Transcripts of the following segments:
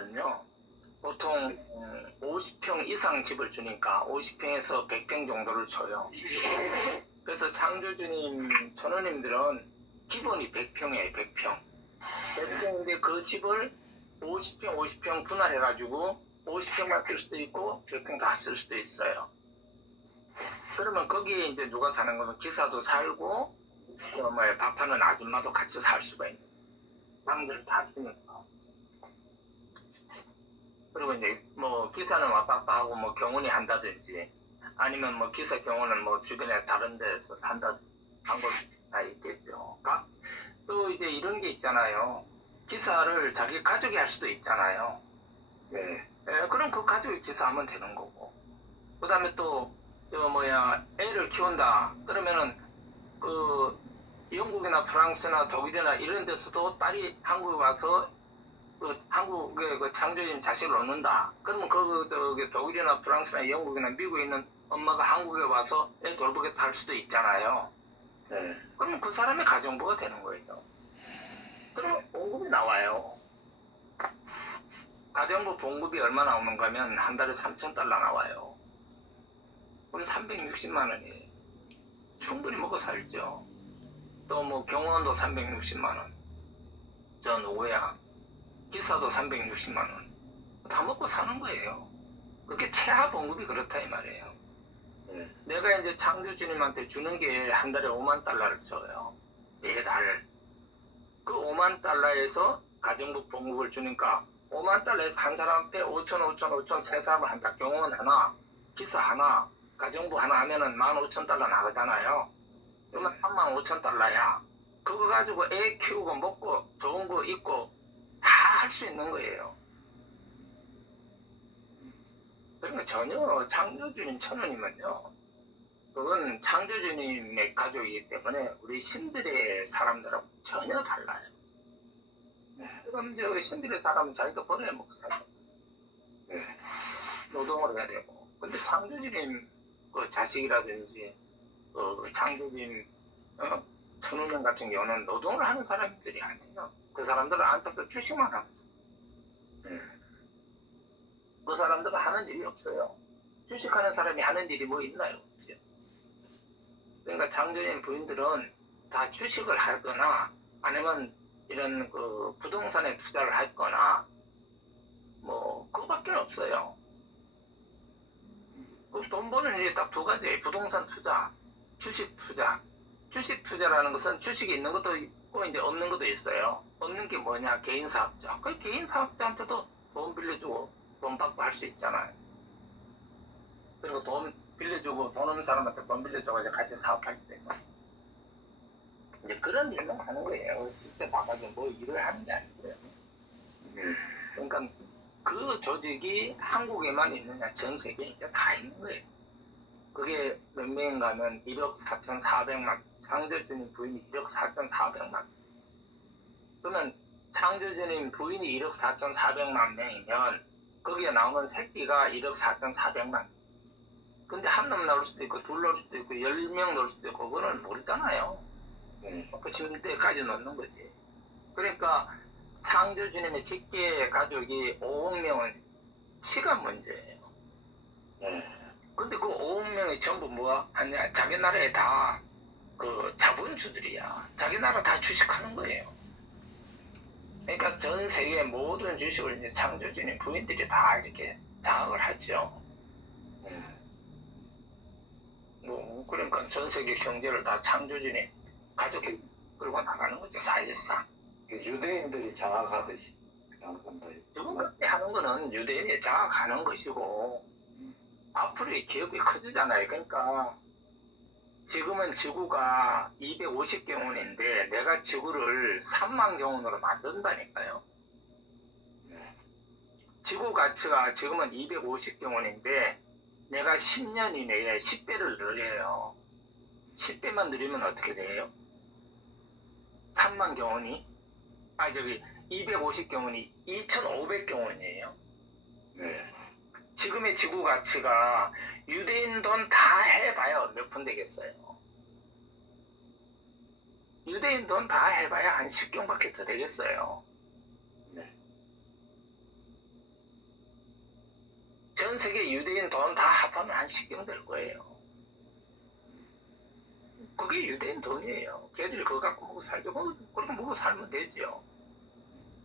주거든요. 보통 50평 이상 집을 주니까 50평에서 100평 정도를 줘요. 그래서 창조주님, 전우님들은 기본이 100평이에요. 100평. 100평인데 그 집을 50평 분할해가지고 50평만 쓸 수도 있고 100평 다 쓸 수도 있어요. 그러면 거기에 이제 누가 사는 거면 기사도 살고 밥하는 아줌마도 같이 살 수가 있는 사람들을 다 주니까. 그리고 이제 뭐 기사는 왔다갔다 하고 경운이 한다든지 아니면 기사 경우는 주변에 다른 데서 산다든지 방법이 다 있겠죠. 또 이제 이런 게 있잖아요. 기사를 자기 가족이 할 수도 있잖아요. 네. 그럼 그 가족이 기사하면 되는 거고. 그 다음에 또 애를 키운다. 그러면은 영국이나 프랑스나 독일이나 이런 데서도 딸이 한국에 와서 한국에 창조주님 자식을 얻는다. 그러면 독일이나 프랑스나 영국이나 미국에 있는 엄마가 한국에 와서 애 돌보겠다 할 수도 있잖아요. 네. 그러면 그 사람의 가정부가 되는 거예요. 그러면 봉급이 나와요. 가정부 봉급이 얼마 나오는가 하면 한 달에 3,000달러 나와요. 그럼 360만 원이에요. 충분히 먹고 살죠. 또 경호원도 360만 원. 저 누구야? 기사도 360만 원. 다 먹고 사는 거예요. 그게 최하 봉급이 그렇다 이 말이에요. 네. 내가 이제 창조주님한테 주는 게 한 달에 5만 달러를 줘요. 매달. 그 5만 달러에서 가정부 봉급을 주니까 5만 달러에서 한 사람한테 5천 세 사람을 한다. 경호원 하나, 기사 하나, 가정부 하나 하면은 15,000달러 나가잖아요. 그러면 35,000달러야. 그거 가지고 애 키우고 먹고 좋은 거 입고 다 할 수 있는 거예요. 그러니까 전혀 창조주님 천우님은요. 그건 창조주님의 가족이기 때문에 우리 신들의 사람들하고 전혀 달라요. 그럼 이제 신들의 사람은 자기가 벌어야 먹고 살고 노동을 해야 되고. 근데 창조주님 자식이라든지 창조주님 천우명 같은 경우는 노동을 하는 사람들이 아니에요. 그 사람들은 앉아서 주식만 하는 거죠. 그 사람들은 하는 일이 없어요. 주식하는 사람이 하는 일이 뭐 있나요? 없죠. 그러니까 창조주님 부인들은 다 주식을 하거나 아니면 이런 부동산에 투자를 하거나 그거밖에 없어요. 돈 버는 일이 딱 두 가지예요. 부동산 투자, 주식 투자. 주식 투자라는 것은 주식이 있는 것도 있고 이제 없는 것도 있어요. 없는 게 뭐냐? 개인 사업자. 그 개인 사업자한테도 돈 빌려주고 돈 받고 할 수 있잖아요. 그리고 돈 빌려주고 돈 없는 사람한테 돈 빌려줘가지고 같이 사업할 때 이제 그런 일만 하는 거예요. 실제 나가서 일을 하는 게 아니고요. 그러니까 그 조직이 한국에만 있느냐? 전 세계에 이제 다 있는 거예요. 그게 몇 명인가 하면 1억 4,400만. 창조주님 부인이 1억 4,400만. 그러면 창조주님 부인이 1억 4,400만 명이면 거기에 나오는 새끼가 1억 4,400만. 근데 한 놈 나올 수도 있고 둘 나올 수도 있고 10명 나올 수도 있고 그거는 모르잖아요. 그 지금때까지 넣는 거지. 그러니까 창조주님의 직계 가족이 5억 명은 시간 문제예요. 근데 그 5억 명이 전부 하냐? 자기 나라에 다 자본주들이야. 자기 나라 다 주식하는 거예요. 그러니까 전 세계 모든 주식을 이제 창조주님 부인들이 다 이렇게 장악을 하죠. 그러니까 전 세계 경제를 다 창조주님 가족이 끌고 나가는 거죠, 사실상. 유대인들이 장악하듯이. 지금까지 하는 거는 유대인이 장악하는 것이고, 앞으로 이 기업이 커지잖아요. 그러니까, 지금은 지구가 250경운인데, 내가 지구를 3만 경운으로 만든다니까요. 지구 가치가 지금은 250경운인데, 내가 10년 이내에 10배를 늘려요. 10배만 늘리면 어떻게 돼요? 3만 경운이? 250경운이 2,500경운이에요. 지금의 지구 가치가 유대인 돈 다 해봐야 몇 푼 되겠어요? 유대인 돈 다 해봐야 한 10경밖에 더 되겠어요. 전 세계 유대인 돈 다 합하면 한 10경 될 거예요. 그게 유대인 돈이에요. 걔들이 그거 갖고 먹고 살죠. 그렇게 먹고 살면 되죠.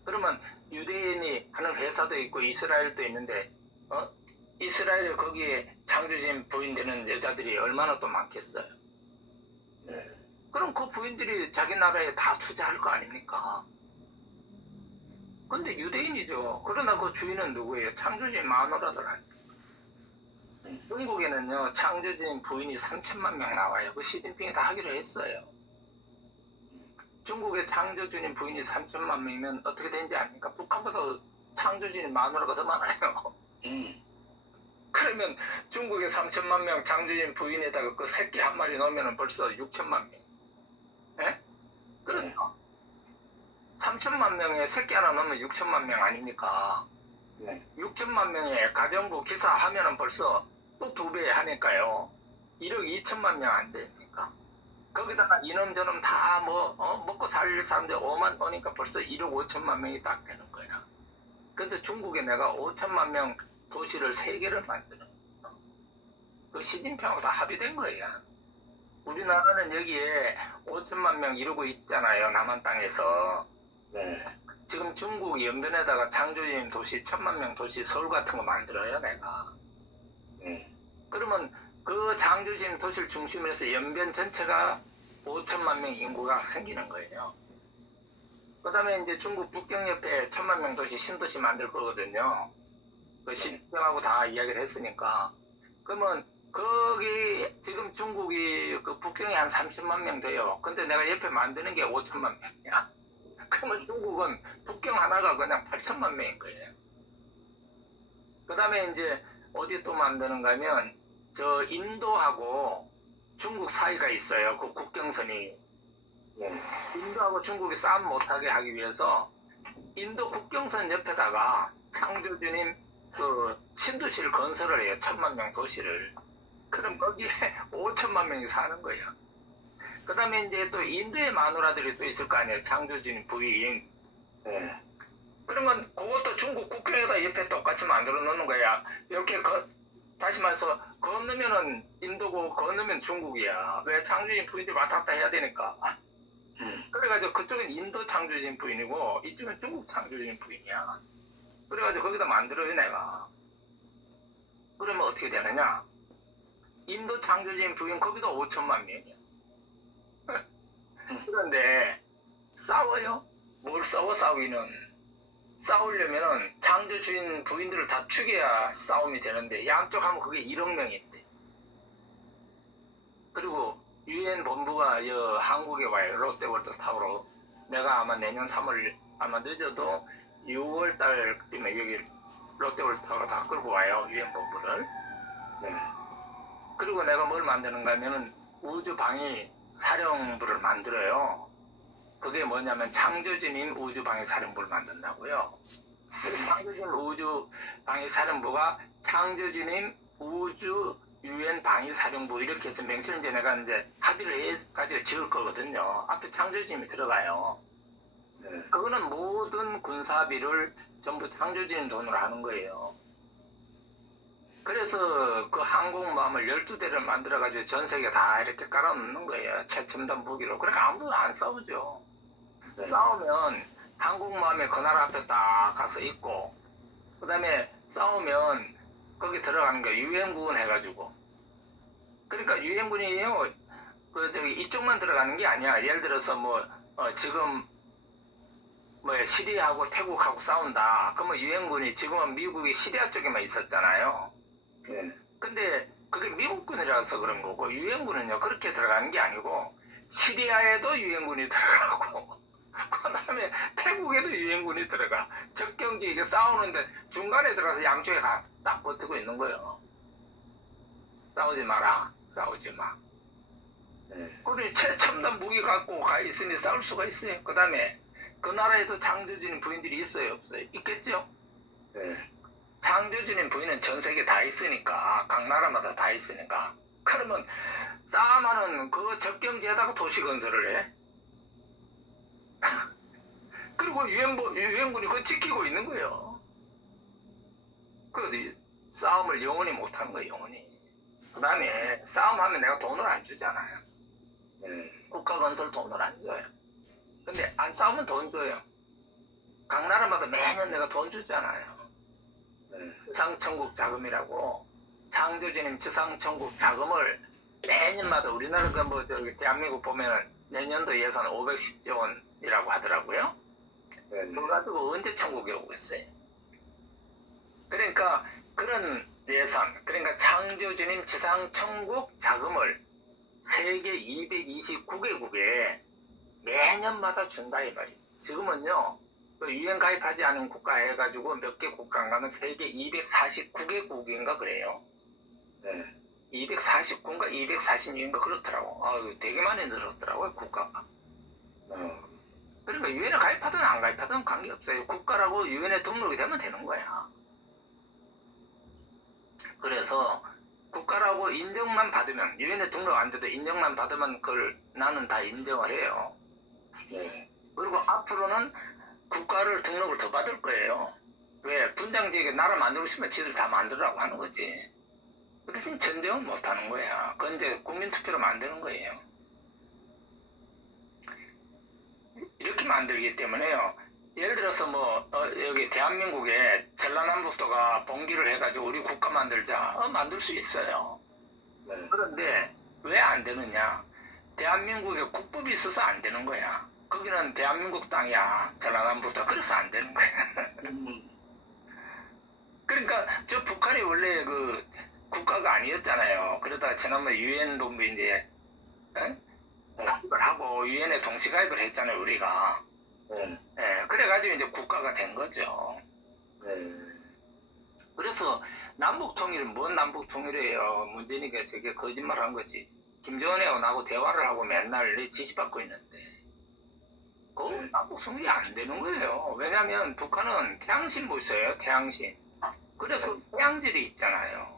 그러면 유대인이 하는 회사도 있고 이스라엘도 있는데 이스라엘 거기에 창조주인 부인 되는 여자들이 얼마나 또 많겠어요. 네. 그럼 그 부인들이 자기 나라에 다 투자할 거 아닙니까? 근데 유대인이죠. 그러나 그 주인은 누구예요? 창조주인 마누라더라. 중국에는요, 창조주인 부인이 3천만 명 나와요. 그 시진핑이 다 하기로 했어요. 중국의 창조주인 부인이 3천만 명이면 어떻게 되는지 아닙니까? 북한보다 창조주인 마누라가 더 많아요. 그러면 중국의 3천만 명 창조주인 부인에다가 그 새끼 한 마리 넣으면 벌써 6천만 명. 예? 그렇죠. 3천만 명에 새끼 하나 넣으면 6천만 명 아닙니까? 네. 6천만 명의 가정부 기사하면은 벌써 또 2배 하니까요. 1억 2천만 명 안 됩니까? 거기다가 이놈 저놈 다 먹고 살 사람들 5만 오니까 벌써 1억 5천만 명이 딱 되는 거야. 그래서 중국에 내가 5천만 명 도시를 3개를 만드는 거야. 그 시진핑하고 다 합의된 거야. 우리나라는 여기에 5천만 명 이루고 있잖아요. 남한 땅에서. 네. 지금 중국 연변에다가 창조주인 도시 1,000만 명 도시 서울 같은 거 만들어요 내가. 네. 그러면 그 창조주인 도시를 중심으로 해서 연변 전체가 5천만 명 인구가 생기는 거예요. 그 다음에 이제 중국 북경 옆에 1,000만 명 도시 신도시 만들 거거든요. 그 신병하고 다 이야기를 했으니까. 그러면 거기 지금 중국이 그 북경이 한 30만 명 돼요. 근데 내가 옆에 만드는 게 5천만 명이야. 그러면 중국은 북경 하나가 그냥 8천만 명인 거예요. 그 다음에 이제 어디 또 만드는가 하면 저 인도하고 중국 사이가 있어요. 그 국경선이. 네. 인도하고 중국이 싸움 못하게 하기 위해서 인도 국경선 옆에다가 창조주님 그 신도시를 건설을 해요. 1,000만 명 도시를. 그럼 거기에 5천만 명이 사는 거예요. 그 다음에 이제 또 인도의 마누라들이 또 있을 거 아니에요. 창조주님 부인. 네. 그러면 그것도 중국 국경에다 옆에 똑같이 만들어 놓는 거야. 이렇게 다시 말해서 건너면은 인도고 건너면 중국이야. 왜 창조주인 부인들이 왔다 갔다 해야 되니까. 그래가지고 그쪽은 인도 창조주인 부인이고 이쪽은 중국 창조주인 부인이야. 그래가지고 거기다 만들어요 내가. 그러면 어떻게 되느냐? 인도 창조주인 부인 거기도 5천만 명이야. 그런데 싸워요? 뭘 싸우기는. 싸우려면은 창조주인 부인들을 다 죽여야 싸움이 되는데 양쪽 하면 그게 1억 명인데. 그리고 유엔 본부가 한국에 와요. 롯데월드 타워로. 내가 아마 내년 3월 아마 늦어도 6월 달쯤에 여기 롯데월드 타워로 다 끌고 와요. 유엔 본부를. 네. 그리고 내가 뭘 만드는가 하면은 우주방위 사령부를 만들어요. 그게 뭐냐면 창조주님 우주방위 사령부를 만든다고요. 창조주님 우주방위 사령부가 창조주님 우주 유엔 방위 사령부 이렇게 해서 명칭을 이제 내가 이제 합의를 해가지고 지을 거거든요. 앞에 창조주님이 들어가요. 네. 그거는 모든 군사비를 전부 창조주님 돈으로 하는 거예요. 그래서 그 항공모함을 12대를 만들어가지고 전 세계 다 이렇게 깔아놓는 거예요. 최첨단 무기로. 그러니까 아무도 안 싸우죠. 네. 싸우면 항공모함이 그 나라 앞에 딱 가서 있고, 그 다음에 싸우면 거기 들어가는 게 유엔군 해가지고. 그러니까 유엔군이요, 이쪽만 들어가는 게 아니야. 예를 들어서 지금 시리아하고 태국하고 싸운다. 그러면 유엔군이 지금은 미국이 시리아 쪽에만 있었잖아요. 네. 근데 그게 미국군이라서 그런 거고 유엔군은요 그렇게 들어가는 게 아니고 시리아에도 유엔군이 들어가고 그 다음에 태국에도 유엔군이 들어가. 적경지 이게 싸우는데 중간에 들어가서 양쪽에 딱 버티고 있는 거예요. 싸우지 마라. 싸우지 마. 네. 우리 최첨단 무기 갖고 가 있으니 싸울 수가 있어요. 그 다음에 그 나라에도 창조주님 부인들이 있어요? 없어요? 있겠죠? 네. 창조주님 부인은 전 세계 다 있으니까 각 나라마다 다 있으니까 그러면 싸움하는 그 적경지에다가 도시 건설을 해. 그리고 유엔군이 그거 지키고 있는 거예요. 그래서 싸움을 영원히 못하는 거예요, 영원히. 그 다음에 싸움하면 내가 돈을 안 주잖아요. 네. 국가 건설 돈을 안 줘요. 근데 안 싸우면 돈 줘요. 각 나라마다 매년 내가 돈 주잖아요. 네. 지상천국 자금이라고 창조주님 지상천국 자금을 매년마다 우리나라가 뭐 저기 대한민국 보면은 내년도 예산 510조 원이라고 하더라고요. 네. 그거 가지고 언제 천국에 오고 있어요. 그러니까 그런 예산, 그러니까 창조주님 지상천국 자금을 세계 229개국에 매년마다 준다 이 말이에요. 지금은요, 유엔 가입하지 않은 국가 해가지고 몇 개 국가 가면 세계 249개국인가 그래요. 네. 249인가 246인가 그렇더라고. 아유, 되게 많이 늘었더라고요, 국가가. 그러니까 유엔에 가입하든 안 가입하든 관계없어요. 국가라고 유엔에 등록이 되면 되는 거야. 그래서 국가라고 인정만 받으면, 유엔에 등록 안 돼도 인정만 받으면 그걸 나는 다 인정을 해요. 네. 그리고 앞으로는 국가를 등록을 더 받을 거예요. 왜? 분장지역에 나라 만들고 싶으면 지들 다 만들라고 하는 거지. 그 대신 전쟁은 못 하는 거야. 그건 이제 국민투표로 만드는 거예요. 이렇게 만들기 때문에요. 예를 들어서 뭐 여기 대한민국에 전라남북도가 봉기를 해가지고 우리 국가 만들자. 만들 수 있어요. 네. 그런데 왜 안 되느냐? 대한민국에 국법이 있어서 안 되는 거야. 거기는 대한민국 땅이야. 전라남북도. 그래서 안 되는 거야. 그러니까 저 북한이 원래 그 국가가 아니었잖아요. 그러다가 지난번에 유엔 본부 이제 가입을 하고 유엔에 동시가입을 했잖아요, 우리가. 네. 예, 그래가지고 이제 국가가 된 거죠. 네. 그래서 남북 통일은 뭔 남북 통일이에요? 문재인이가 저게 거짓말한 거지. 김정은하고 나하고 대화를 하고 맨날 내 지시받고 있는데. 그 남북 통일이 안 되는 거예요. 왜냐면 북한은 태양신 보세요, 태양신. 그래서 태양질이 있잖아요.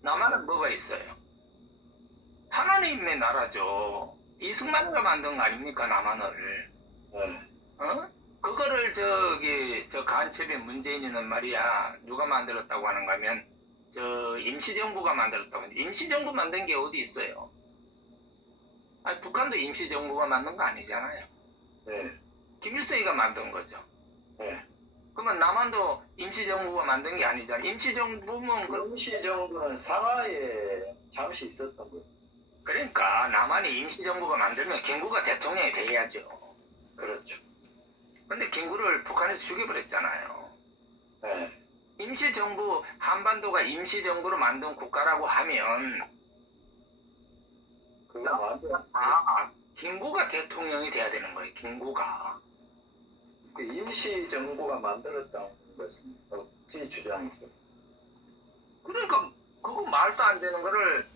남한은 뭐가 있어요? 하나님의 나라죠. 이승만이가 만든 거 아닙니까, 남한을. 네. 그거를 저 간첩인 문재인이는 말이야, 누가 만들었다고 하는가 하면, 임시정부가 만들었다고 하는데, 임시정부 만든 게 어디 있어요? 아니, 북한도 임시정부가 만든 거 아니잖아요. 네. 김일성이가 만든 거죠. 네. 그러면 남한도 임시정부가 만든 게 아니잖아요. 임시정부면, 임시정부는 상하이에 잠시 있었던 거예요. 그러니까 남한이 임시정부가 만들면 김구가 대통령이 돼야죠. 그렇죠. 근데 김구를 북한에서 죽여버렸잖아요. 네. 임시정부, 한반도가 임시정부로 만든 국가라고 하면, 그거 완전 김구가 대통령이 돼야 되는 거예요, 김구가. 그 임시정부가 만들었다는 것은 억지 주장이죠. 그러니까, 그거 말도 안 되는 거를,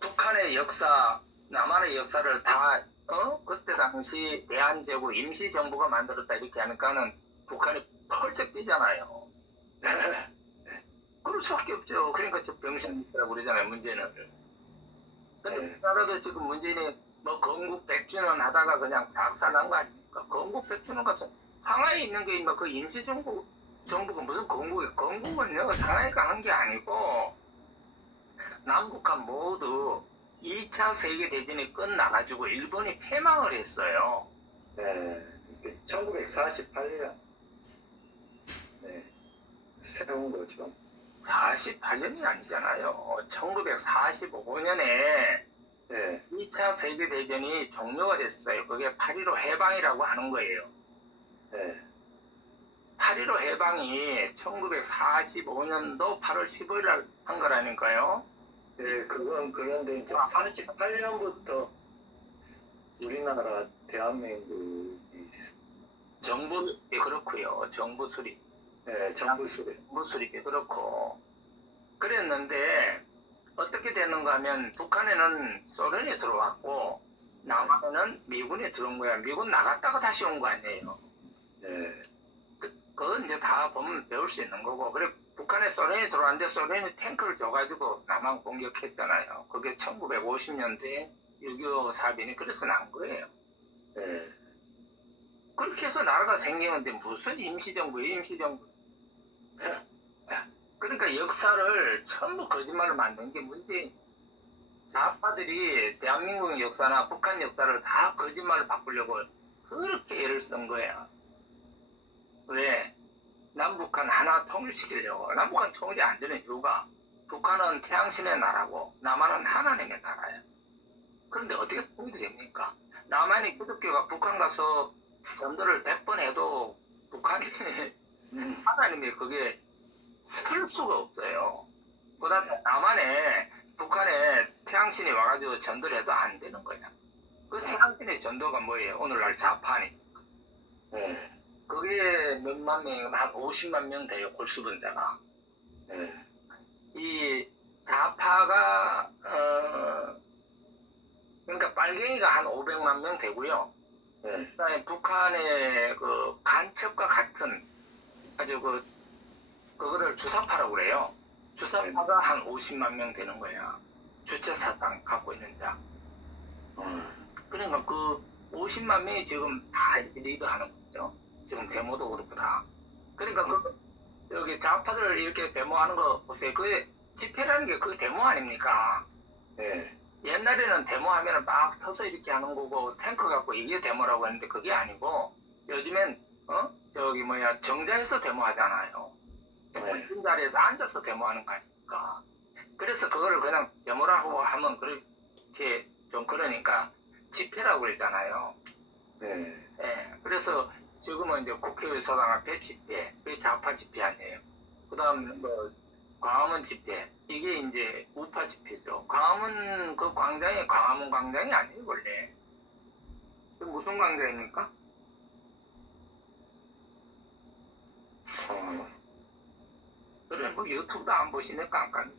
북한의 역사, 남한의 역사를 다, 그때 당시 대한제국 임시정부가 만들었다 이렇게 하니까는 북한이 펄쩍 뛰잖아요. 그럴 수밖에 없죠. 그러니까 저 병신이라고 그러잖아요, 문제는. 근데 우리나라도 지금 문재인이 뭐 건국 100주년 하다가 그냥 작살난 거 아닙니까? 건국 100주년 같은 상하이에 있는 게 그 임시정부가 무슨 건국은요 상하이가 한 게 아니고 남북한 모두 2차 세계대전이 끝나가지고 일본이 패망을 했어요. 네. 1948년 네. 세운 거죠. 48년이 아니잖아요. 1945년에 네. 2차 세계대전이 종료가 됐어요. 그게 8.15 해방이라고 하는 거예요. 네. 8.15 해방이 1945년도 8월 15일 날 한 거라니까요. 네, 그건 그런데 이제 48년부터 우리나라 대한민국이 정부 그렇고요. 정부 수립. 네, 정부 수립. 정부 수립이 그렇고 그랬는데 어떻게 되는가 하면 북한에는 소련이 들어왔고 남한에는 미군이 들어온 거야. 미군 나갔다가 다시 온 거 아니에요. 네. 그건 이제 다 보면 배울 수 있는 거고. 그래 북한에 소련이 들어왔는데 소련이 탱크를 줘가지고 남한 공격했잖아요. 그게 1950년대에 6.25 사변이 그래서 난 거예요. 네. 그렇게 해서 나라가 생기는데 무슨 임시정부예요, 임시정부. 그러니까 그러니까 역사를 전부 거짓말을 만든 게 문제. 좌파들이 대한민국의 역사나 북한 역사를 다 거짓말을 바꾸려고 그렇게 애를 쓴 거야. 왜? 남북한 하나 통일시키려고. 남북한 통일이 안 되는 이유가 북한은 태양신의 나라고 남한은 하나님의 나라야. 그런데 어떻게 통일이 됩니까? 남한이 기독교가 북한 가서 전도를 100번 해도 북한이 하나님이 그게 설 수가 없어요. 그 다음에 남한에 북한에 태양신이 와가지고 전도를 해도 안 되는 거야. 그 태양신의 전도가 뭐예요? 오늘날 좌파니. 네. 그게 몇만 명, 한 50만 명 돼요, 골수분자가. 네. 이 좌파가, 그러니까 빨갱이가 한 500만 명 되고요. 네. 그 다음에 북한의 그 간첩과 같은 아주 그거를 주사파라고 그래요. 주사파가 한 50만 명 되는 거야. 주체사상 갖고 있는 자. 그러니까 그 50만 명이 지금 다 리드하는 거죠. 지금 데모도 그렇고 다. 그러니까 여기 좌파들 이렇게 데모하는 거 보세요. 그 집회라는 게 그 데모 아닙니까? 네. 옛날에는 데모하면 막 서서 이렇게 하는 거고 탱크 갖고 이게 데모라고 했는데 그게 아니고 요즘엔 정자에서 데모하잖아요. 네. 자리에서 앉아서 데모하는 거 아닙니까? 그래서 그거를 그냥 데모라고 하면 그렇게 좀 그러니까 집회라고 그랬잖아요. 네. 예, 그래서 지금은 이제 국회의사당 앞에 집회, 그게 좌파 집회 아니에요. 그 다음 광화문 집회, 이게 이제 우파 집회죠. 광화문 그 광장이 광화문 광장이 아니에요 원래. 그 무슨 광장입니까? 그래 뭐 유튜브도 안 보시니까 안 가는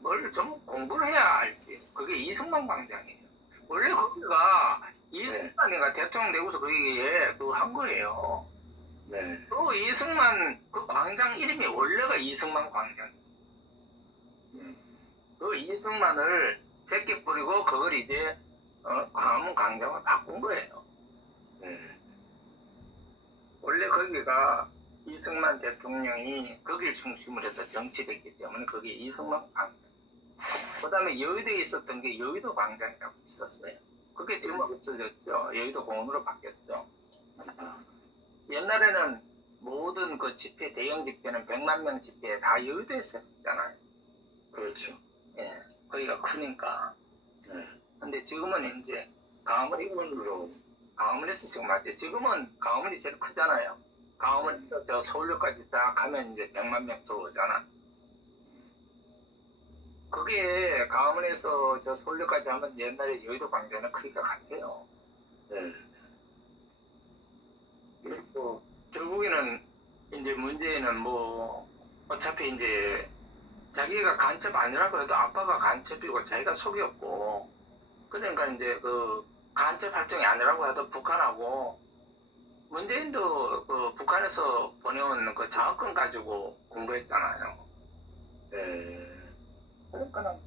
뭘 좀 공부를 해야 알지. 그게 이승만 광장이에요. 원래 거기가 이승만이가 대통령 되고서 거기에 그거 한 거예요. 네. 그 이승만 그 광장 이름이 원래가 이승만 광장. 그 이승만을 제껴 뿌리고 그걸 이제 광화문 광장을 바꾼 거예요. 네. 원래 거기가 이승만 대통령이 거길 중심으로 해서 정치됐기 때문에 그게 이승만 광장. 그 다음에 여의도에 있었던 게 여의도 광장이라고 있었어요. 그게 지금 없어졌죠. 여의도 공원으로 바뀌었죠. 옛날에는 모든 그 집회, 대형 집회는 100만 명 집회 다 여의도에서 했었잖아요. 그렇죠. 예, 거기가 크니까. 네. 근데 지금은 이제 강화문에서 지금 맞죠. 지금은 강화문이 제일 크잖아요. 강화문에서 저 서울역까지 딱 가면 이제 100만 명 들어오잖아. 그게 강화문에서 저 서울역까지 하면 옛날에 여의도 광장은 크기가 같아요. 네. 그리고 결국에는 이제 문제는 뭐 어차피 이제 자기가 간첩 아니라고 해도 아빠가 간첩이고 자기가 속였고 그러니까 이제 그 간첩 활동이 아니라고 해도 북한하고 문재인도 그 북한에서 보내온 그 장학금 가지고 공부했잖아요. 네. 그러니까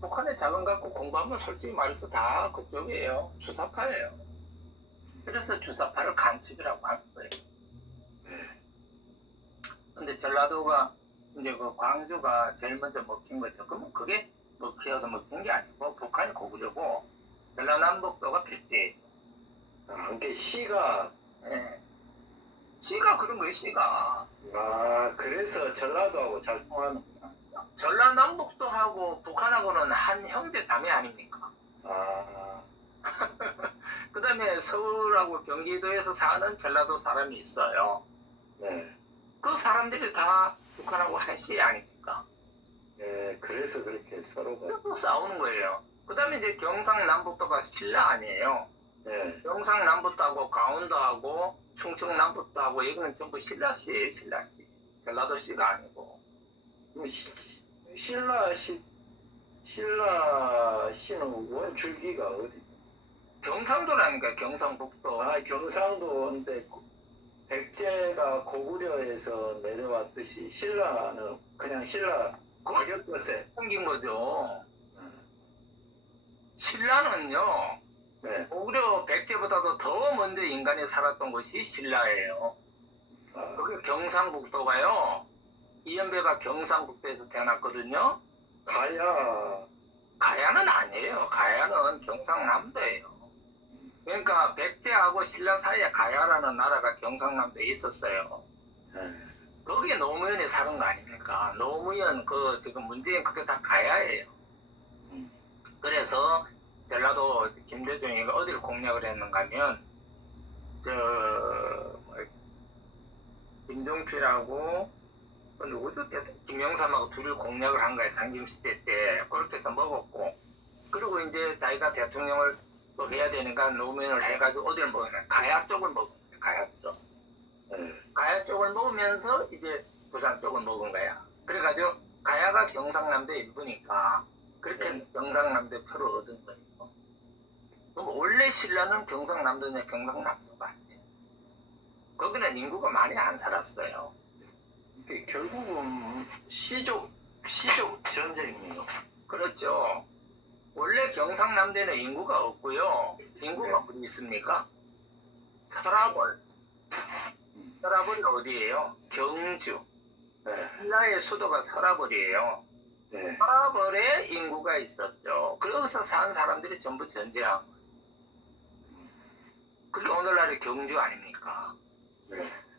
북한의 자금 갖고 공부하면 솔직히 말해서 다 그쪽이에요. 주사파예요. 그래서 주사파를 간첩이라고 하는 거예요. 근데 전라도가 이제 그 광주가 제일 먼저 먹힌 거죠. 그러면 그게 먹혀서 먹힌 게 아니고 북한이 고구려고 전라남북도가 백제예요. 그게 시가 예. 시가 그런 거예요. 시가. 그래서 전라도하고 잘 통하는구나. 전라남북도하고 북한하고는 한 형제 자매 아닙니까? 그 다음에 서울하고 경기도에서 사는 전라도 사람이 있어요. 네. 그 사람들이 다 북한하고 한 씨 아닙니까? 네, 그래서 그렇게 서로가. 또 싸우는 거예요. 그 다음에 이제 경상남북도가 신라 아니에요. 네. 경상남북도하고 강원도하고 충청남북도하고 여기는 전부 신라씨예요. 신라씨. 전라도씨가 아니고. 신라 씨는 원줄기가 어디? 경상도라니까 경상북도. 경상도인데 백제가 고구려에서 내려왔듯이 신라는 그냥 신라 가격것에 생긴 거죠. 신라는요. 네. 고구려 백제보다도 더 먼저 인간이 살았던 곳이 신라예요. 그게 경상북도가요. 이연배가 경상북도에서 태어났거든요. 가야는 아니에요. 가야는 경상남도예요. 그러니까 백제하고 신라 사이에 가야라는 나라가 경상남도에 있었어요. 예. 거기에 노무현이 사는 거 아닙니까? 노무현, 지금 문재인 그게 다 가야예요. 음. 그래서 전라도 김대중이 어디를 공략을 했는가 하면, 김종필하고, 누구죠? 김영삼하고 둘이 공략을 한 거예요. 상김시대 때. 그렇게 해서 먹었고. 그리고 이제 자기가 대통령을 뭐 해야 되니까 노무현을 해가지고 어디를 먹으면 가야 쪽을 먹은 거예요. 가야 쪽. 예. 가야 쪽을 먹으면서 이제 부산 쪽을 먹은 거야. 그래가지고 가야가 경상남도의 일부니까 그렇게 경상남도 표를 얻은 거예요. 그럼 원래 신라는 경상남도냐 경상남도가 아니에요. 거기는 인구가 많이 안 살았어요. 이게 결국은 시족 전쟁이에요. 그렇죠. 원래 경상남도에는 인구가 없고요. 인구가 어디 있습니까? 서라벌. 서라벌이 어디예요? 경주. 네. 신라의 수도가 서라벌이에요. 네. 서라벌에 인구가 있었죠. 그래서 산 사람들이 전부 전쟁한 거예요. 그게 오늘날의 경주 아닙니까? 네.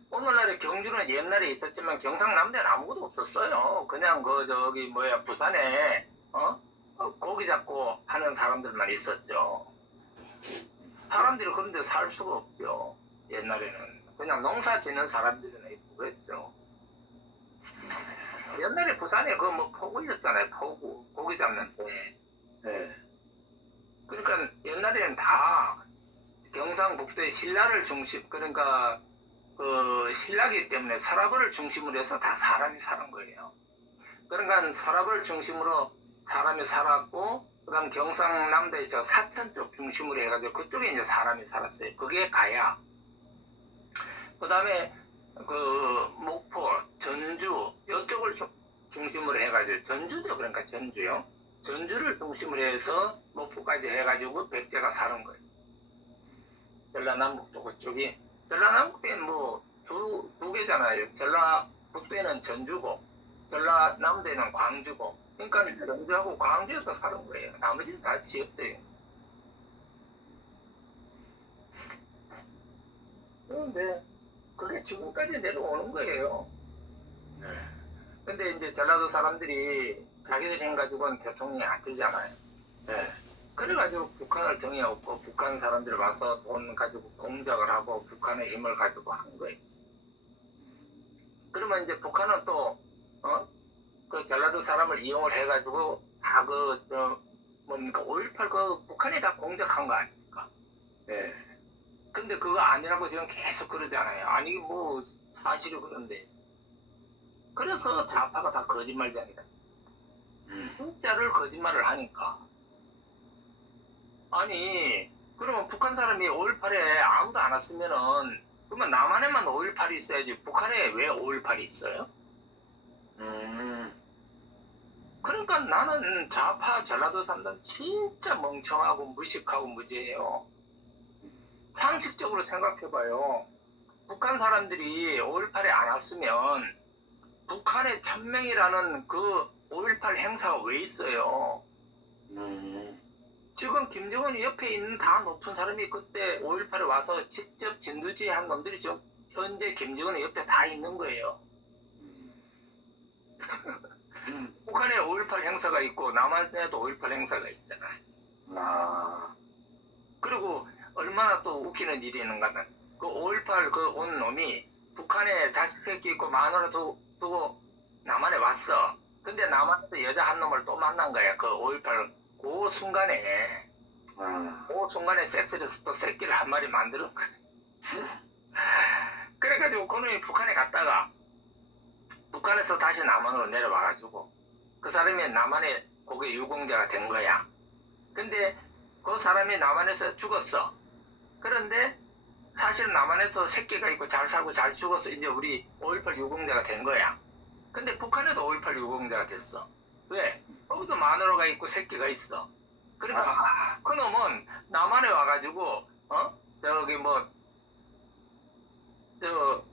오늘날의 경주는 옛날에 있었지만 경상남도에는 아무것도 없었어요. 그냥 부산에 고기 잡고 하는 사람들만 있었죠. 사람들이 그런 데 살 수가 없죠. 옛날에는 그냥 농사 짓는 사람들이나 있고 그랬죠. 옛날에 부산에 포구였잖아요. 포구 고기 잡는데. 네. 그러니까 옛날에는 다 경상북도의 신라를 중심, 그러니까 신라기 때문에 서라벌을 중심으로 해서 다 사람이 사는 거예요. 그러니까 서라벌 중심으로 사람이 살았고, 그 다음 경상남도의 저 사천 쪽 중심으로 해가지고 그쪽에 이제 사람이 살았어요. 그게 가야. 그 다음에 목포, 전주, 이쪽을 중심으로 해가지고, 전주죠. 그러니까 전주요. 전주를 중심으로 해서 목포까지 해가지고 백제가 사는 거예요. 전라남북도 그쪽이. 전라남북도에는 두 개잖아요. 전라북도에는 전주고, 전라남도에는 광주고. 그러니까 전주하고 광주에서 사는 거예요. 나머지는 다 지역적인. 그런데 그게 지금까지 내려오는 거예요. 네. 근데 이제 전라도 사람들이 자기들 힘 가지고는 대통령이 안 되잖아요. 네. 그래가지고 북한을 정해왔고 북한 사람들이 와서 돈 가지고 공작을 하고 북한의 힘을 가지고 한 거예요. 그러면 이제 북한은 또 그 전라도 사람을 이용을 해가지고 다 5.18 북한이 다 공작한 거 아닙니까? 네. 근데 그거 아니라고 지금 계속 그러잖아요. 아니 사실이 그런데. 그래서 좌파가 다 거짓말쟁이다. 진짜를 거짓말을 하니까. 아니 그러면 북한 사람이 5.18에 아무도 안 왔으면은 그러면 남한에만 5.18이 있어야지 북한에 왜 5.18이 있어요? 그러니까 나는 좌파 전라도 사람들은 진짜 멍청하고 무식하고 무지해요. 상식적으로 생각해봐요. 북한 사람들이 5.18에 안 왔으면 북한에 1000명이라는 그 5.18 행사가 왜 있어요? 지금 김정은이 옆에 있는 다 높은 사람이 그때 5.18에 와서 직접 진두지휘한 놈들이 지금 현재 김정은이 옆에 다 있는 거예요. 북한에 5.18 행사가 있고 남한에도 5.18 행사가 있잖아. 그리고 얼마나 또 웃기는 일이 있는가 하면 그 5.18 온 놈이 북한에 자식 새끼 있고 마누라 두고 남한에 왔어. 근데 남한에서 여자 한 놈을 또 만난 거야. 그 5.18 그 순간에 섹스를 해서 또 새끼를 한 마리 만드는 거야. 그래가지고 그놈이 북한에 갔다가 북한에서 다시 남한으로 내려와가지고 그 사람이 남한의 고개 유공자가 된 거야. 근데 그 사람이 남한에서 죽었어. 그런데 사실 남한에서 새끼가 있고 잘 살고 잘 죽어서 이제 우리 5.18 유공자가 된 거야. 근데 북한에도 5.18 유공자가 됐어. 왜? 거기도 마누라가 있고 새끼가 있어. 그러니까 그놈은 남한에 와가지고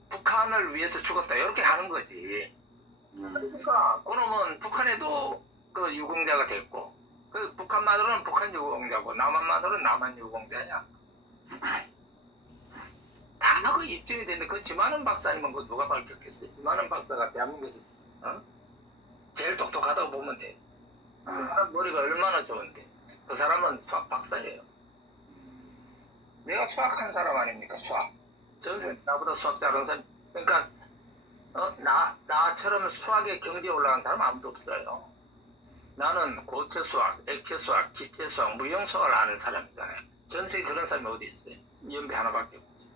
북한을 위해서 죽었다 이렇게 하는 거지. 그러니까 그놈은 북한에도 그 유공자가 됐고 그 북한만으로는 북한 유공자고 남한만으로는 남한 유공자냐. 다 그 입증이 되는데 그 지만은 박사님은 그 누가 밝혔겠어요? 지만은 박사가 대한민국에서 제일 똑똑하다고 보면 돼. 그 사람 머리가 얼마나 좋은데 그 사람은 수학 박사예요. 내가 수학한 사람 아닙니까? 수학. 저는 나보다 수학 잘하는 사람. 그러니까 나처럼 수학에 경지에 올라간 사람 아무도 없어요. 나는 고체 수학, 액체 수학, 기체 수학, 무형 수학을 아는 사람이잖아요. 전 세계 그런 사람이 어디 있어요? 이연배 하나밖에 없지.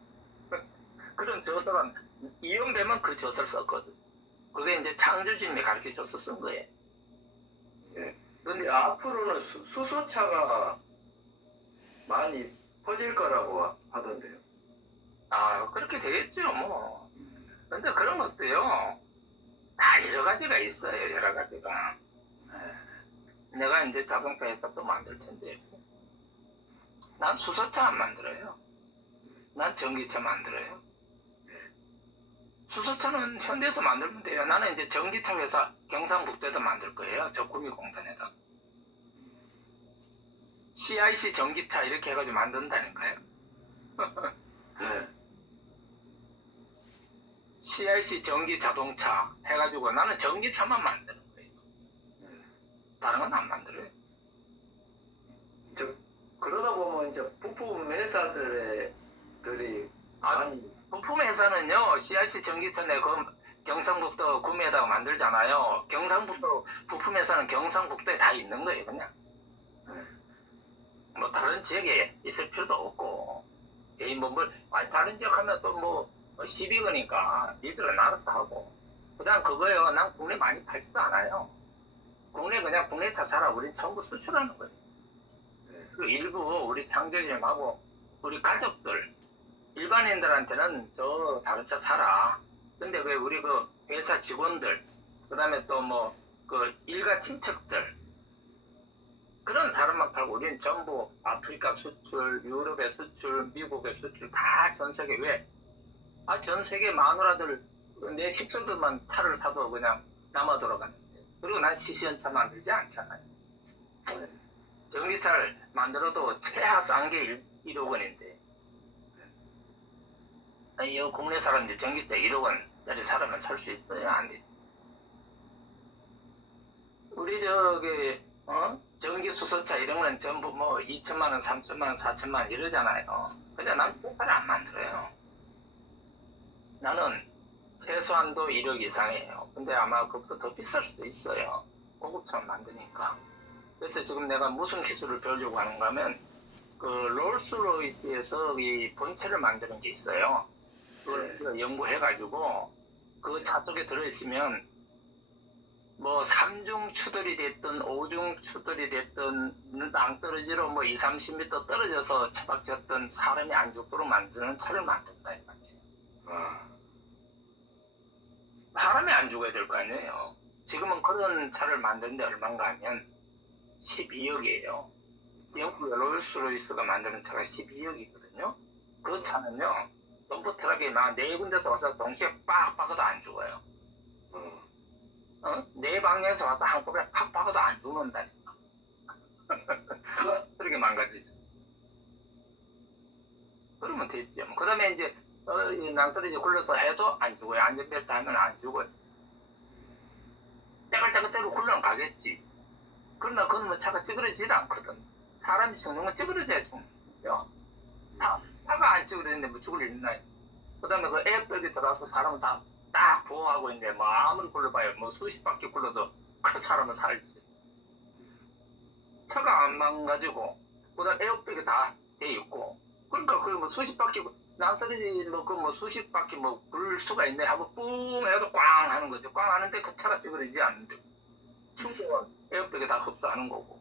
그런 저서는 이연배만 그 저서를 썼거든. 그게 이제 창조주님이 가르쳐줘서 쓴 거예요. 예. 근데 앞으로는 수소차가 많이 퍼질 거라고 하던데요. 그렇게 되겠죠, 뭐. 근데 그런 것도요, 다 여러 가지가 있어요, 여러 가지가. 내가 이제 자동차 회사 또 만들 텐데, 난 수소차 안 만들어요. 난 전기차 만들어요. 수소차는 현대에서 만들면 돼요. 나는 이제 전기차 회사 경상북도에다 만들 거예요. 저 구미공단에다. CIC 전기차 이렇게 해가지고 만든다니까요. 네. CIC 전기 자동차 해가지고 나는 전기차만 만드는 거예요. 다른 건 안 만들어요. 그러다 보면 이제 부품 회사들이 많이 부품 회사는요, CIC 전기차네, 그 경상북도 구미에다가 만들잖아요. 경상북도 부품 회사는 경상북도에 다 있는 거예요, 그냥. 뭐 다른 지역에 있을 필요도 없고, 개인 다른 지역 하면 또 뭐 시비 거니까 니들은 알아서 하고. 그다음 그거요, 난 국내 많이 팔지도 않아요. 국내 그냥 국내차 사라, 우린 전부 수출하는 거예요. 그 일부 우리 창조님하고 우리 가족들, 일반인들한테는 저 다른 차 사라. 근데 왜 우리 그 회사 직원들, 그 다음에 또 뭐 그 일가 친척들, 그런 사람만 팔고 우리는 전부 아프리카 수출, 유럽에 수출, 미국에 수출 다 전 세계 왜? 전 세계 마누라들 내 식구들만 차를 사도 그냥 남아 돌아가는데. 그리고 난 시시연차 만들지 않잖아요. 전기차를 만들어도 최하 싼 게 1억 원인데. 이 국내 사람들 전기차 1억 원짜리 사람은 살 수 있어요? 안 되지. 우리 전기 수소차 이런 건 전부 뭐 2천만 원, 3천만 원, 4천만 원 이러잖아요. 근데 난 그걸 안 만들어요. 나는 최소한도 1억 이상이에요. 근데 아마 그것도 더 비쌀 수도 있어요. 고급차만 만드니까. 그래서 지금 내가 무슨 기술을 배우려고 하는가 하면 그 롤스로이스에서 이 본체를 만드는 게 있어요. 그걸 연구해가지고 그 차 쪽에 들어있으면 뭐 3중 추돌이 됐든 5중 추돌이 됐든 낭떠러지로 뭐 20, 30m 떨어져서 처박혔던 사람이 안 죽도록 만드는 차를 만든다 이 말이에요. 사람이 안 죽어야 될 거 아니에요. 지금은 그런 차를 만드는데 얼마인가 하면 12억이에요. 영국 롤스로이스가 만드는 차가 12억이거든요. 그 차는요, 덤프트럭에 막 4군데서 와서 동시에 빡 박아도 안 죽어요. 네 방향에서 와서 한꺼번에 팍 박아도 안 죽는다니까. 그렇게 망가지죠. 그러면 됐죠. 그 다음에 이제 낭떠러지 굴러서 해도 안 죽어요. 안전벨트 하면 안 죽어요. 떼글떼글떼글 굴러는 가겠지. 그러나 그놈의 차가 찌그러지지 않거든. 사람이 죽는 건 찌그러져야 죽는 거예요. 차가 안 찌그러지는데 뭐 죽을 일 있나요? 그 다음에 그 에어백이 들어와서 사람은 다 딱 보호하고 있는데 뭐 아무리 굴러봐요. 뭐 수십 바퀴 굴러도 그 사람은 살지. 차가 안 망가지고 그 다음 에어백이 다 돼 있고 그러니까 그 뭐 수십 바퀴 낭떠러지 뭐 수십 바퀴 뭐 굴 수가 있네 하고 뿡 해도 꽝 하는 거죠. 꽝 하는데 그 차가 찌그러지지 않는데 충격은 에어백이 다 흡수하는 거고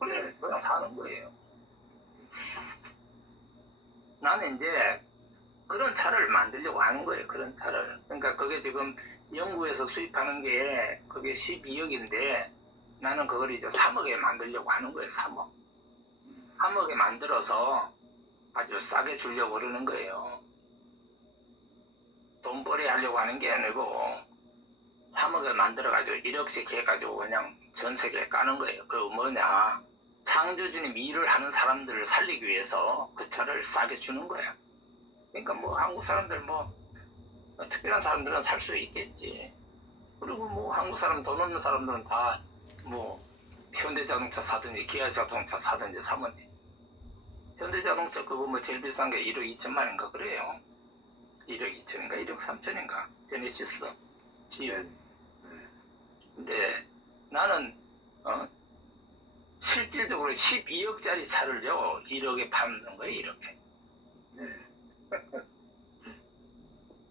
그냥 사는 거예요. 나는 이제 그런 차를 만들려고 하는 거예요. 그런 차를. 그러니까 그게 지금 영국에서 수입하는 게 그게 12억인데 나는 그걸 이제 3억에 만들려고 하는 거예요. 3억. 3억에 만들어서 아주 싸게 주려고 그러는 거예요. 돈벌이 하려고 하는 게 아니고 3억을 만들어가지고 1억씩 해가지고 그냥 전 세계에 까는 거예요. 그 뭐냐, 창조주님 일을 하는 사람들을 살리기 위해서 그 차를 싸게 주는 거야. 그러니까 뭐 한국 사람들 뭐 특별한 사람들은 살 수 있겠지. 그리고 뭐 한국 사람 돈 없는 사람들은 다 뭐 현대자동차 사든지 기아자동차 사든지 사면 되지. 현대자동차 그거 뭐 제일 비싼 게 1억 2천만인가 그래요. 1억 2천인가 1억 3천인가 제네시스 지유. 근데 나는 실질적으로 12억짜리 차를요 1억에 파는 거예요. 이렇게.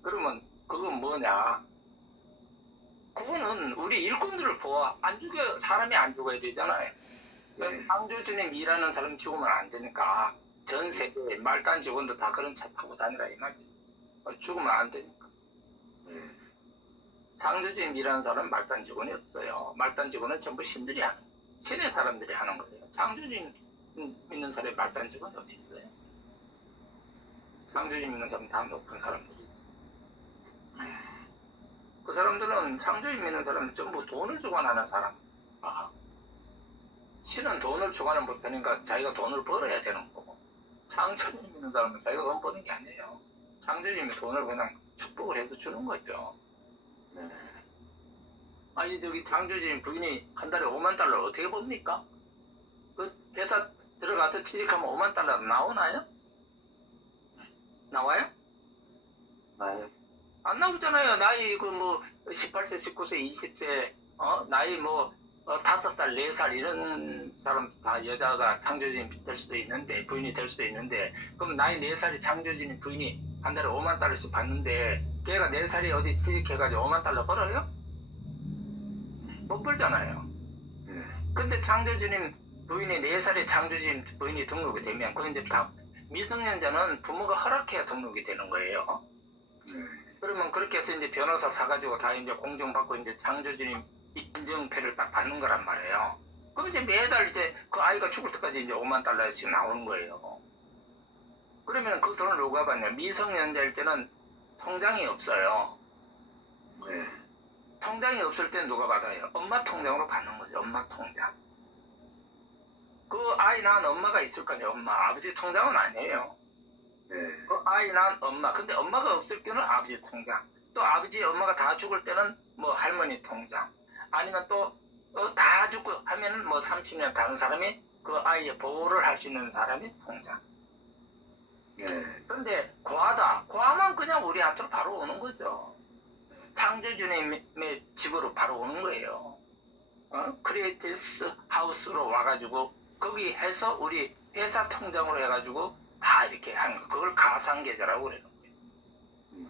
그러면 그건 뭐냐, 그거는 우리 일꾼들을 보아 안 죽여, 사람이 안 죽어야 되잖아요. 창조주님 일하는 사람 죽으면 안 되니까 전 세계 말단 직원도 다 그런 차 타고 다니라 이 말이지. 죽으면 안 되니까. 창조주님 일하는 사람은 말단 직원이 없어요. 말단 직원은 전부 신들이 하는, 신의 사람들이 하는 거예요. 창조주님 믿는 사람이 말단 직원이 어디 있어요? 창조주님 믿는 사람 다 높은 사람들이지. 그 사람들은 창조주님 믿는 사람은 전부 돈을 주관하는 사람. 신은 돈을 주관을 못하니까 자기가 돈을 벌어야 되는 거고, 창조주님 믿는 사람은 자기가 돈 버는 게 아니에요. 창조주님이 돈을 그냥 축복을 해서 주는 거죠. 아니 저기 창조주님 부인이 한 달에 5만 달러 어떻게 봅니까? 그 회사 들어가서 취직하면 5만 달러 나오나요? 나와요? 안 나오잖아요. 나이 그 뭐 18세, 19세, 20세, 나이 뭐 5살, 4살 이런 사람 다 여자가 창조주님 될 수도 있는데, 부인이 될 수도 있는데, 그럼 나이 4살이 창조주님 부인이 한 달에 5만 달러씩 받는데 걔가 4살이 어디 취직해가지고 5만 달러 벌어요? 못 벌잖아요. 근데 창조주님 부인이 4살에 창조주님 부인이 등록이 되면 그건 이제 다 미성년자는 부모가 허락해야 등록이 되는 거예요. 그러면 그렇게 해서 이제 변호사 사가지고 다 이제 공정받고 이제 창조주님 인증표를 딱 받는 거란 말이에요. 그럼 이제 매달 이제 그 아이가 죽을 때까지 이제 5만 달러씩 나오는 거예요. 그러면 그 돈을 누가 받냐? 미성년자일 때는 통장이 없어요. 통장이 없을 때는 누가 받아요? 엄마 통장으로 받는 거죠. 엄마 통장. 그 아이 낳은 엄마가 있을 거 아니에요. 엄마. 아버지 통장은 아니에요. 그 아이 낳은 엄마. 근데 엄마가 없을 때는 아버지 통장. 또 아버지 엄마가 다 죽을 때는 뭐 할머니 통장. 아니면 또 다 죽고 하면은 뭐 30년 다른 사람이 그 아이의 보호를 할 수 있는 사람이 통장. 근데 고아다. 고아만 그냥 우리한테로 바로 오는 거죠. 창조주님의 집으로 바로 오는 거예요. 크리에이티스 하우스로 와가지고 거기 해서 우리 회사 통장으로 해가지고 다 이렇게 하는 거. 그걸 가상계좌라고 그러는 거예요.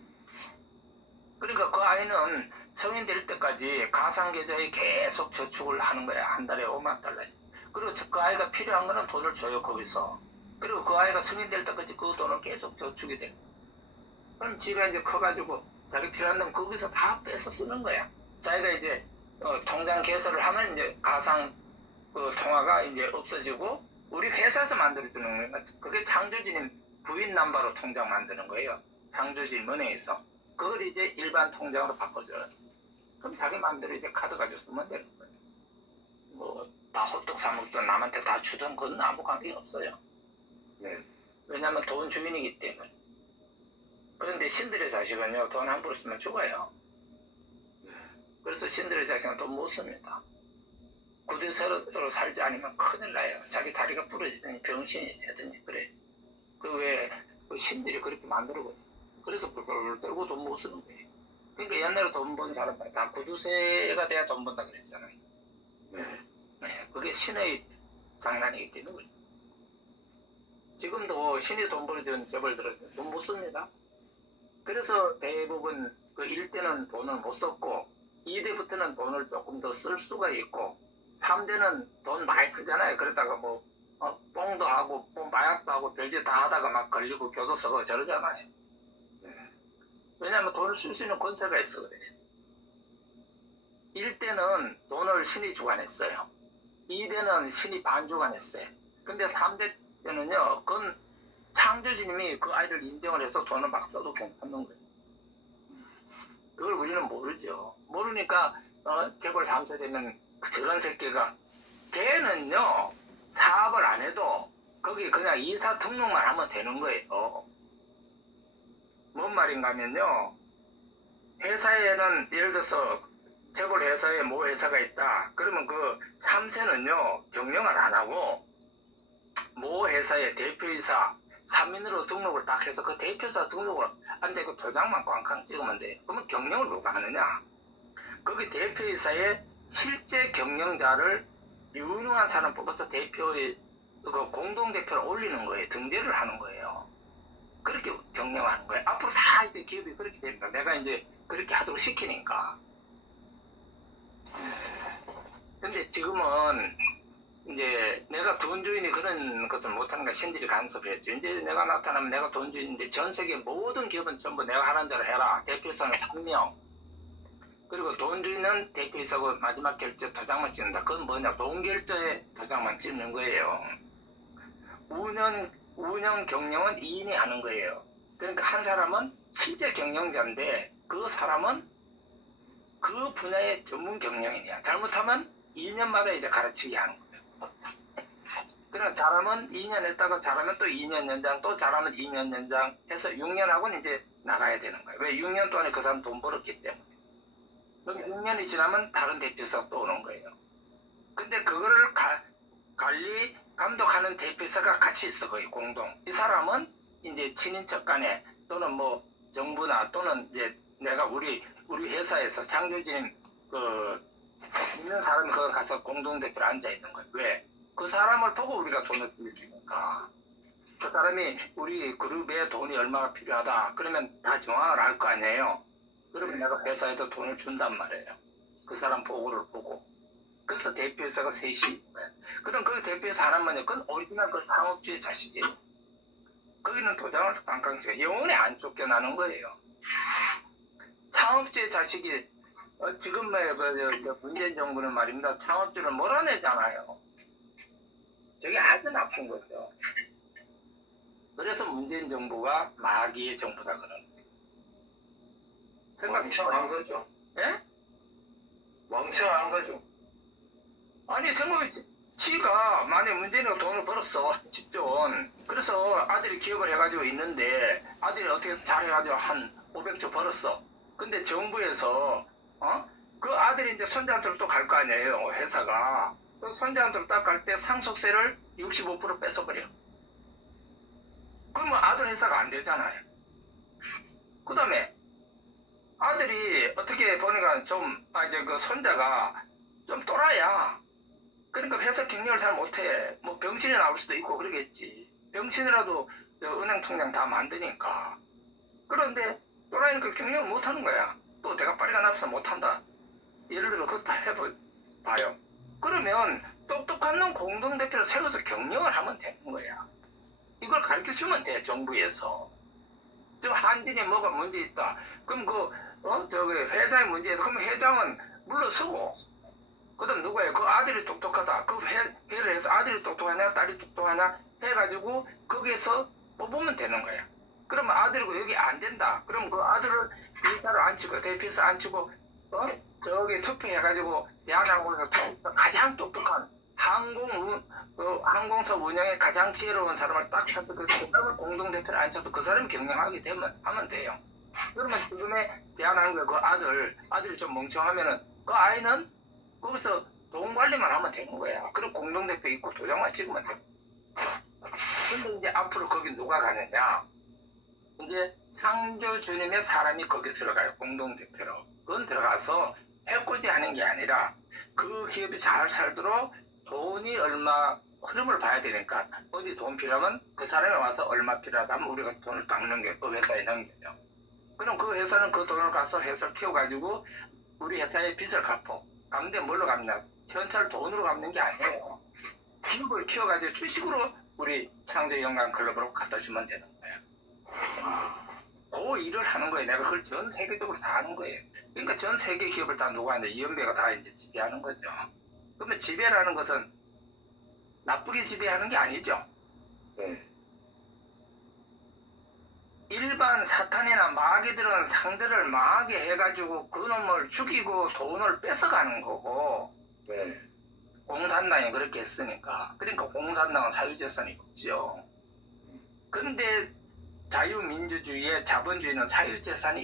그러니까 그 아이는 성인 될 때까지 가상계좌에 계속 저축을 하는 거야. 한 달에 5만 달러씩. 그리고 그 아이가 필요한 거는 돈을 줘요, 거기서. 그리고 그 아이가 성인 될 때까지 그 돈을 계속 저축이 돼. 그럼 지가 이제 커가지고 자기 필요한 돈 거기서 다 빼서 쓰는 거야. 자기가 이제 통장 개설을 하면 이제 가상 그 통화가 이제 없어지고 우리 회사에서 만들어주는 거예요. 그게 창조주님 부인 남바로 통장 만드는 거예요. 창조주님 은행에서. 그걸 이제 일반 통장으로 바꿔줘요. 그럼 자기 마음대로 이제 카드 가지고 쓰면 되는 거예요. 뭐 다 호떡 사 먹던 남한테 다 주던 그건 아무 관계 없어요. 왜냐하면 돈 주인이기 때문에. 그런데 신들의 자식은요, 돈 함부로 쓰면 죽어요. 그래서 신들의 자식은 돈 못 씁니다. 구두쇠로 살지 않으면 큰일 나요. 자기 다리가 부러지든지 병신이 되든지 그래. 그 왜 그 신들이 그렇게 만들고 그래서 불불 떨고 돈 못 쓰는 거예요. 그러니까 옛날에 돈 번 사람은 다 구두쇠가 돼야 돈 번다 그랬잖아요. 네, 그게 신의 장난이기 때문에. 지금도 신이 돈 벌어주는 재벌들은 돈 못 씁니다. 그래서 대부분 그 1대는 돈을 못 썼고 2대부터는 돈을 조금 더 쓸 수가 있고 3대는 돈 많이 쓰잖아요. 그러다가 뭐 뽕도 하고 뭐 마약도 하고 별짓 다 하다가 막 걸리고 교도소가 저러잖아요. 왜냐하면 돈을 쓸 수 있는 권세가 있어 그래. 1대는 돈을 신이 주관했어요. 2대는 신이 반주관했어요. 근데 3대 때는요, 그건 창조주님이 그 아이를 인정을 해서 돈을 막 써도 괜찮는 거예요. 그걸 우리는 모르죠. 모르니까 재벌 3세 되면 저런 새끼가 걔는요 사업을 안 해도 거기 그냥 이사 등록만 하면 되는 거예요. 뭔 말인가 하면요 회사에는 예를 들어서 재벌 회사에 모 회사가 있다 그러면 그 3세는요 경영을 안 하고 모 회사의 대표이사 3인으로 등록을 딱 해서 그 대표이사 등록을 앉아 그 도장만 꽝꽝 찍으면 돼요. 그러면 경영을 누가 하느냐? 거기 대표이사의 실제 경영자를 유능한 사람 뽑아서 대표의 그 공동대표를 올리는 거예요. 등재를 하는 거예요. 그렇게 경영하는 거예요. 앞으로 다 이제 기업이 그렇게 됩니다. 내가 이제 그렇게 하도록 시키니까. 근데 지금은 이제 내가 돈주인이 그런 것을 못하는 걸 신들이 간섭을 했죠. 이제 내가 나타나면 내가 돈주인인데 전 세계 모든 기업은 전부 내가 하라는 대로 해라. 대표이사는 3명. 그리고 돈주인은 대표이사고 마지막 결제 도장만 찍는다. 그건 뭐냐? 돈결제에 도장만 찍는 거예요. 운영 경영은 2인이 하는 거예요. 그러니까 한 사람은 실제 경영자인데 그 사람은 그 분야의 전문 경영인이야. 잘못하면 2년마다 이제 가르치기 하는 거예요. 그러니까 잘하면 2년 했다가 잘하면 또 2년 연장, 또 잘하면 2년 연장 해서 6년 하고는 이제 나가야 되는 거예요. 왜? 6년 동안에 그 사람 돈 벌었기 때문에. 그럼 6년이 지나면 다른 대표이사가 또 오는 거예요. 근데 그거를 관리, 감독하는 대표이사가 같이 있어, 거의 공동. 이 사람은 이제 친인척 간에 또는 뭐 정부나 또는 이제 내가 우리 회사에서 장교진 있는 사람이 거기 가서 공동대표로 앉아 있는 거예요. 왜? 그 사람을 보고 우리가 돈을 빌려주니까. 그 사람이 우리 그룹에 돈이 얼마나 필요하다. 그러면 다 정황을 알 거 아니에요. 그러면 내가 회사에도 돈을 준단 말이에요. 그 사람 보고를 보고. 그래서 대표이사가 셋이. 그럼 그 대표이사 하나만요. 그건 오리지널 그 창업주의 자식이에요. 거기는 도장을 깡깡 찍어요. 영원히 안 쫓겨나는 거예요. 창업주의 자식이 지금의 문재인 정부는 말입니다. 창업주를 몰아내잖아요. 저게 아주 나쁜 거죠. 그래서 문재인 정부가 마귀의 정부다 그러는 거예요. 멍청한 거죠. 예? 멍청한 거죠. 아니 생각해 지가 만약에 문재인이가 돈을 벌었어 집돈 그래서 아들이 기업을 해가지고 있는데 아들이 어떻게 잘해가지고 한 500조 벌었어. 근데 정부에서 그 아들이 이제 손자한테로 또 갈 거 아니에요. 회사가 그 손자한테로 딱 갈 때 상속세를 65% 뺏어버려. 그러면 아들 회사가 안 되잖아요. 그 다음에 아들이 어떻게 보니까 이제 그 손자가 좀 또라이야. 그러니까 회사 경영을 잘 못해. 뭐 병신이 나올 수도 있고 그러겠지. 병신이라도 은행 통장 다 만드니까. 그런데 또라이니까 경영을 못하는 거야. 또 내가 빨리가 나서 못한다. 예를 들어 그것도 해봐요. 그러면 똑똑한 놈 공동대표를 세워서 경영을 하면 되는 거야. 이걸 가르쳐주면 돼 정부에서. 저 한진이 뭐가 문제 있다. 그럼 저기 회장이 문제 있다. 그럼 회장은 물러서고. 그 다음 누구야? 그 아들이 똑똑하다. 그 회를 해서 아들이 똑똑하냐 딸이 똑똑하냐 해가지고 거기에서 뽑으면 되는 거야. 그러면 아들이고 여기 안 된다. 그럼 그 아들을 일자로 앉히고 대표에서 앉히고 저기 투표해가지고 대한항공에서 가장 똑똑한 항공사 운영에 가장 지혜로운 사람을 딱 찾고 그 사람을 공동대표를 앉혀서 그 사람이 경영하게 하면 돼요. 그러면 지금의 대한항공의 그 아들이 좀 멍청하면은 그 아이는 거기서 돈 관리만 하면 되는 거야. 그리고 공동대표 있고 도장만 찍으면 돼. 근데 이제 앞으로 거기 누가 가느냐? 이제 창조주님의 사람이 거기 들어가요. 공동대표로. 그건 들어가서 해코지 하는 게 아니라 그 기업이 잘 살도록 돈이 얼마 흐름을 봐야 되니까 어디 돈 필요하면 그 사람이 와서 얼마 필요하다 하면 우리가 돈을 딱 넘겨요. 그 회사에 넘겨요. 그럼 그 회사는 그 돈을 가서 회사를 키워가지고 우리 회사에 빚을 갚고 갚는데 뭘로 갚냐? 현찰 돈으로 갚는 게 아니에요. 기업을 키워가지고 주식으로 우리 창조영광클럽으로 갖다 주면 되는 거예요. 그 일을 하는 거예요. 내가 그걸 전 세계적으로 다 하는 거예요. 그러니까 전 세계 기업을 다 누가 하는데 이연배가 다 이제 지배하는 거죠. 그러면 지배라는 것은 나쁘게 지배하는 게 아니죠. 네. 일반 사탄이나 마귀들은 상대를 망하게 해가지고 그놈을 죽이고 돈을 뺏어가는 거고, 네. 공산당이 그렇게 했으니까. 그러니까 공산당은 사유재산이 없지요. 근데 자유민주주의의 자본주의는 사유재산이